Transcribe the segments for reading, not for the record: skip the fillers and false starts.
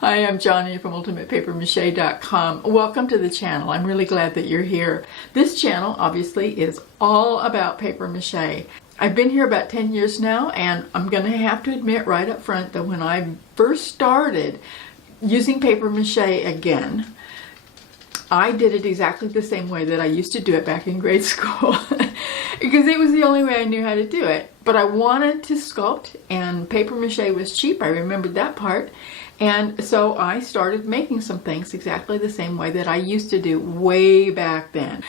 Hi, I'm Johnny from ultimatepapermache.com. Welcome to the channel. I'm really glad that you're here. This channel obviously is all about paper mache. I've been here about 10 years now, and I'm going to have to admit right up front that when I first started using paper mache again, I did it exactly the same way that I used to do it back in grade school because it was the only way I knew how to do it. But I wanted to sculpt, and paper mache was cheap. I remembered that part. And so I started making some things exactly the same way that I used to do way back then.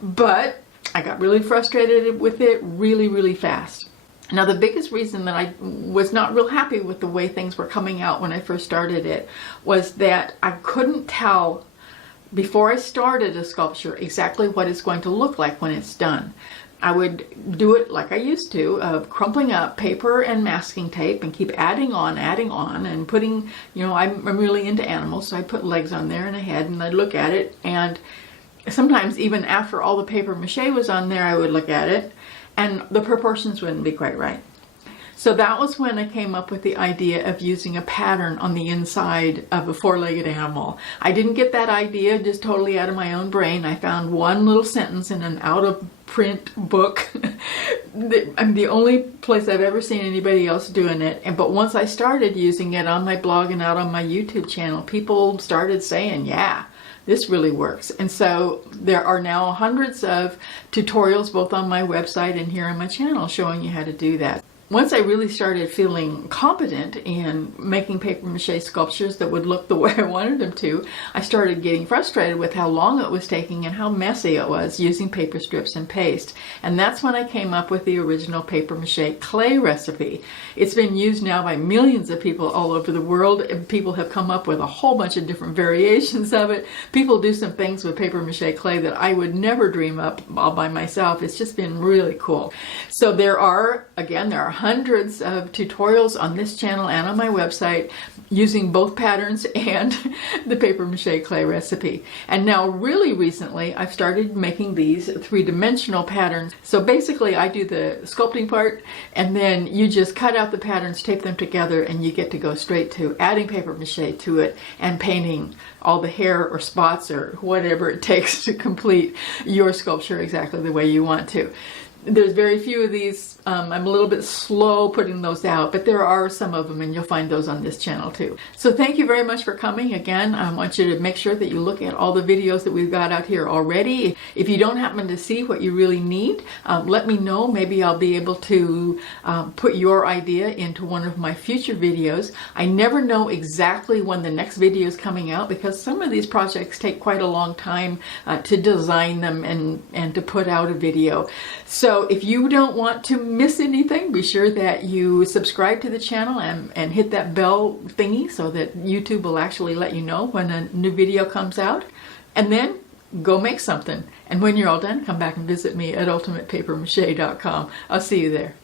But I got really frustrated with it really fast. Now, the biggest reason that I was not real happy with the way things were coming out when I first started it was that I couldn't tell before I started a sculpture exactly what it's going to look like when it's done. I would do it like I used to, crumpling up paper and masking tape and keep adding on and putting, I'm really into animals, so I put legs on there and a head, and I'd look at it, and sometimes even after all the paper mache was on there, I would look at it and the proportions wouldn't be quite right. So that was when I came up with the idea of using a pattern on the inside of a four-legged animal. I didn't get that idea just totally out of my own brain. I found one little sentence in an out-of-print book. I'm the only place I've ever seen anybody else doing it. But once I started using it on my blog and out on my YouTube channel, people started saying, yeah, this really works. And so there are now hundreds of tutorials both on my website and here on my channel showing you how to do that. Once I really started feeling competent in making paper mache sculptures that would look the way I wanted them to, I started getting frustrated with how long it was taking and how messy it was using paper strips and paste. And that's when I came up with the original paper mache clay recipe. It's been used now by millions of people all over the world, and people have come up with a whole bunch of different variations of it. People do some things with paper mache clay that I would never dream up all by myself. It's just been really cool. So there are hundreds of tutorials on this channel and on my website using both patterns and the paper mache clay recipe. And now really recently I've started making these three-dimensional patterns. So basically I do the sculpting part, and then you just cut out the patterns, tape them together, and you get to go straight to adding paper mache to it and painting all the hair or spots or whatever it takes to complete your sculpture exactly the way you want to. There's very few of these. I'm a little bit slow putting those out, but there are some of them, and you'll find those on this channel too. So thank you very much for coming. Again, I want you to make sure that you look at all the videos that we've got out here already. If you don't happen to see what you really need, let me know. Maybe I'll be able to put your idea into one of my future videos. I never know exactly when the next video is coming out because some of these projects take quite a long time to design them and to put out a video. So if you don't want to miss anything, be sure that you subscribe to the channel and hit that bell thingy so that YouTube will actually let you know when a new video comes out. And then go make something. And when you're all done, come back and visit me at ultimatepapermache.com. I'll see you there.